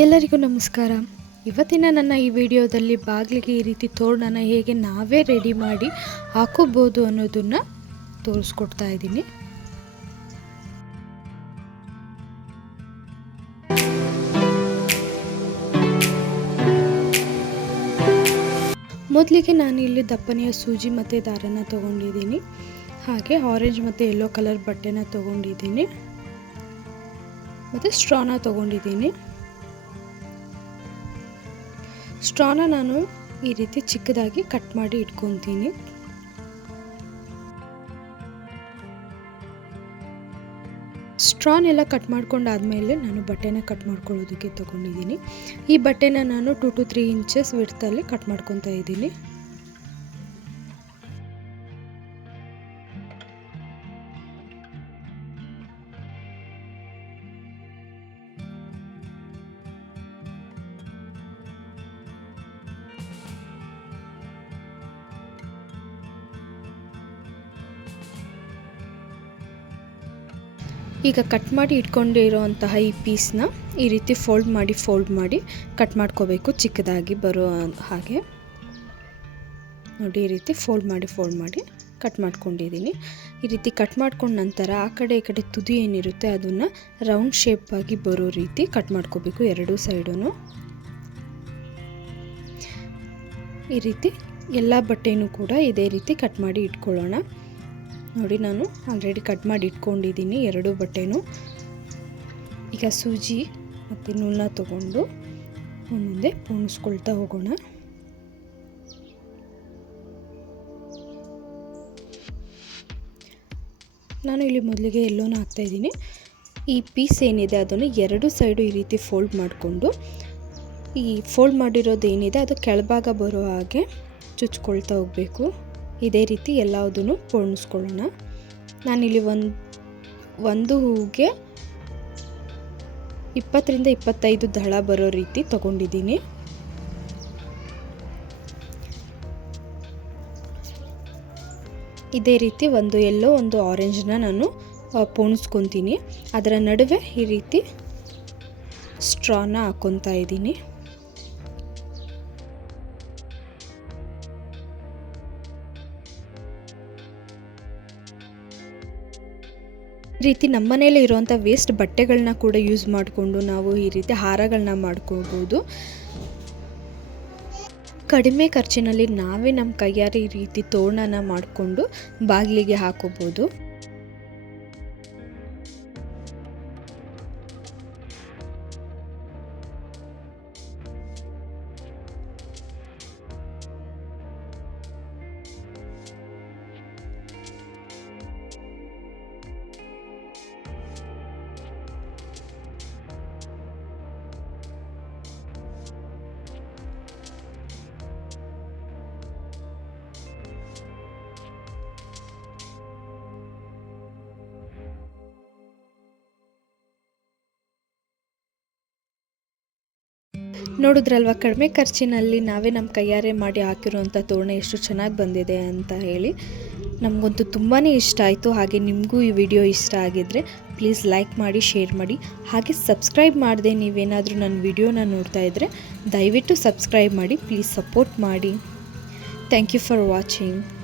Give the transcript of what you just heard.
ಎಲ್ಲರಿಗೂ ನಮಸ್ಕಾರ. ಇವತ್ತಿನ ನನ್ನ ಈ ವಿಡಿಯೋದಲ್ಲಿ ಬಾಗಿಲಿಗೆ ಈ ರೀತಿ ತೋರಣನ ಹೇಗೆ ನಾವೇ ರೆಡಿ ಮಾಡಿ ಹಾಕೋಬಹುದು ಅನ್ನೋದನ್ನು ತೋರಿಸ್ಕೊಡ್ತಾ ಇದ್ದೀನಿ. ಮೊದಲಿಗೆ ನಾನು ಇಲ್ಲಿ ದಪ್ಪನೆಯ ಸೂಜಿ ಮತ್ತು ದಾರನ ತೊಗೊಂಡಿದ್ದೀನಿ. ಹಾಗೆ ಆರೆಂಜ್ ಮತ್ತು ಯೆಲ್ಲೋ ಕಲರ್ ಬಟ್ಟೆನ ತೊಗೊಂಡಿದ್ದೀನಿ ಮತ್ತು ಸ್ಟ್ರಾನ ತೊಗೊಂಡಿದ್ದೀನಿ. ಸ್ಟ್ರಾನ ನಾನು ಈ ರೀತಿ ಚಿಕ್ಕದಾಗಿ ಕಟ್ ಮಾಡಿ ಇಟ್ಕೊತೀನಿ. ಸ್ಟ್ರಾನೆಲ್ಲ ಕಟ್ ಮಾಡ್ಕೊಂಡಾದ್ಮೇಲೆ ನಾನು ಬಟ್ಟೆನ ಕಟ್ ಮಾಡ್ಕೊಳ್ಳೋದಕ್ಕೆ ತೊಗೊಂಡಿದ್ದೀನಿ. ಈ ಬಟ್ಟೆನ ನಾನು 2 to 3 ಇಂಚಸ್ ವಿಡ್ತಲ್ಲಿ ಕಟ್ ಮಾಡ್ಕೊತಾ ಇದ್ದೀನಿ. ಈಗ ಕಟ್ ಮಾಡಿ ಇಟ್ಕೊಂಡಿರೋಂತಹ ಈ ಪೀಸ್ನ ಈ ರೀತಿ ಫೋಲ್ಡ್ ಮಾಡಿ ಕಟ್ ಮಾಡ್ಕೋಬೇಕು, ಚಿಕ್ಕದಾಗಿ ಬರೋ ಹಾಗೆ. ನೋಡಿ, ಈ ರೀತಿ ಫೋಲ್ಡ್ ಮಾಡಿ ಕಟ್ ಮಾಡ್ಕೊಂಡಿದ್ದೀನಿ. ಈ ರೀತಿ ಕಟ್ ಮಾಡ್ಕೊಂಡ ನಂತರ ಆ ಕಡೆ ಈ ಕಡೆ ತುದಿ ಏನಿರುತ್ತೆ ಅದನ್ನು ರೌಂಡ್ ಶೇಪ್ ಆಗಿ ಬರೋ ರೀತಿ ಕಟ್ ಮಾಡ್ಕೋಬೇಕು, ಎರಡೂ ಸೈಡೂ. ಈ ರೀತಿ ಎಲ್ಲ ಬಟ್ಟೆನೂ ಕೂಡ ಇದೇ ರೀತಿ ಕಟ್ ಮಾಡಿ ಇಟ್ಕೊಳ್ಳೋಣ. ನೋಡಿ, ನಾನು ಆಲ್ರೆಡಿ ಕಟ್ ಮಾಡಿ ಇಟ್ಕೊಂಡಿದ್ದೀನಿ ಎರಡೂ ಬಟ್ಟೆನೂ. ಈಗ ಸೂಜಿ ಮತ್ತು ನೂಲನ್ನ ತಗೊಂಡು ಒಂದೊಂದೇ ಪೋಣಿಸ್ಕೊಳ್ತಾ ಹೋಗೋಣ. ನಾನು ಇಲ್ಲಿ ಮೊದಲಿಗೆ ಎಲ್ಲೋನ ಹಾಕ್ತಾಯಿದ್ದೀನಿ. ಈ ಪೀಸ್ ಏನಿದೆ ಅದನ್ನು ಎರಡು ಸೈಡು ಈ ರೀತಿ ಫೋಲ್ಡ್ ಮಾಡಿಕೊಂಡು ಈ ಫೋಲ್ಡ್ ಮಾಡಿರೋದು ಏನಿದೆ ಅದು ಕೆಳಭಾಗ ಬರೋ ಹಾಗೆ ಚುಚ್ಕೊಳ್ತಾ ಹೋಗಬೇಕು. ಇದೇ ರೀತಿ ಎಲ್ಲದನ್ನು ಪೋಣಿಸ್ಕೊಳ್ಳೋಣ. ನಾನಿಲ್ಲಿ ಒಂದು ಹೂಗೆ 20 ರಿಂದ 25 ದಳ ಬರೋ ರೀತಿ ತಗೊಂಡಿದ್ದೀನಿ. ಇದೇ ರೀತಿ ಒಂದು ಯೆಲ್ಲೋ ಒಂದು ಆರೆಂಜ್ನ ನಾನು ಪೋಣಿಸ್ಕೊತೀನಿ. ಅದರ ನಡುವೆ ಈ ರೀತಿ ಸ್ಟ್ರಾನ ಹಾಕ್ಕೊತಾ ಇದ್ದೀನಿ. ಈ ರೀತಿ ನಮ್ಮ ಮನೆಯಲ್ಲೇ ಇರುವಂಥ ವೇಸ್ಟ್ ಬಟ್ಟೆಗಳನ್ನ ಕೂಡ ಯೂಸ್ ಮಾಡಿಕೊಂಡು ನಾವು ಈ ರೀತಿ ಹಾರಗಳನ್ನ ಮಾಡ್ಕೋಬೋದು. ಕಡಿಮೆ ಖರ್ಚಿನಲ್ಲಿ ನಾವೇ ನಮ್ಮ ಕೈಯಾರೆ ಈ ರೀತಿ ತೋರಣನ ಮಾಡಿಕೊಂಡು ಬಾಗಿಲಿಗೆ ಹಾಕೋಬೋದು. ನೋಡಿದ್ರಲ್ವ, ಕಡಿಮೆ ಖರ್ಚಿನಲ್ಲಿ ನಾವೇ ನಮ್ಮ ಕೈಯಾರೆ ಮಾಡಿ ಹಾಕಿರುವಂಥ ತೋರಣ ಎಷ್ಟು ಚೆನ್ನಾಗಿ ಬಂದಿದೆ ಅಂತ ಹೇಳಿ. ನಮಗಂತೂ ತುಂಬಾ ಇಷ್ಟ ಆಯಿತು. ಹಾಗೆ ನಿಮಗೂ ಈ ವಿಡಿಯೋ ಇಷ್ಟ ಆಗಿದ್ದರೆ ಪ್ಲೀಸ್ ಲೈಕ್ ಮಾಡಿ, ಶೇರ್ ಮಾಡಿ. ಹಾಗೆ ಸಬ್ಸ್ಕ್ರೈಬ್ ಮಾಡದೆ ನೀವೇನಾದರೂ ನನ್ನ ವಿಡಿಯೋನ ನೋಡ್ತಾ ಇದ್ದರೆ ದಯವಿಟ್ಟು ಸಬ್ಸ್ಕ್ರೈಬ್ ಮಾಡಿ, ಪ್ಲೀಸ್ ಸಪೋರ್ಟ್ ಮಾಡಿ. Thank you for watching.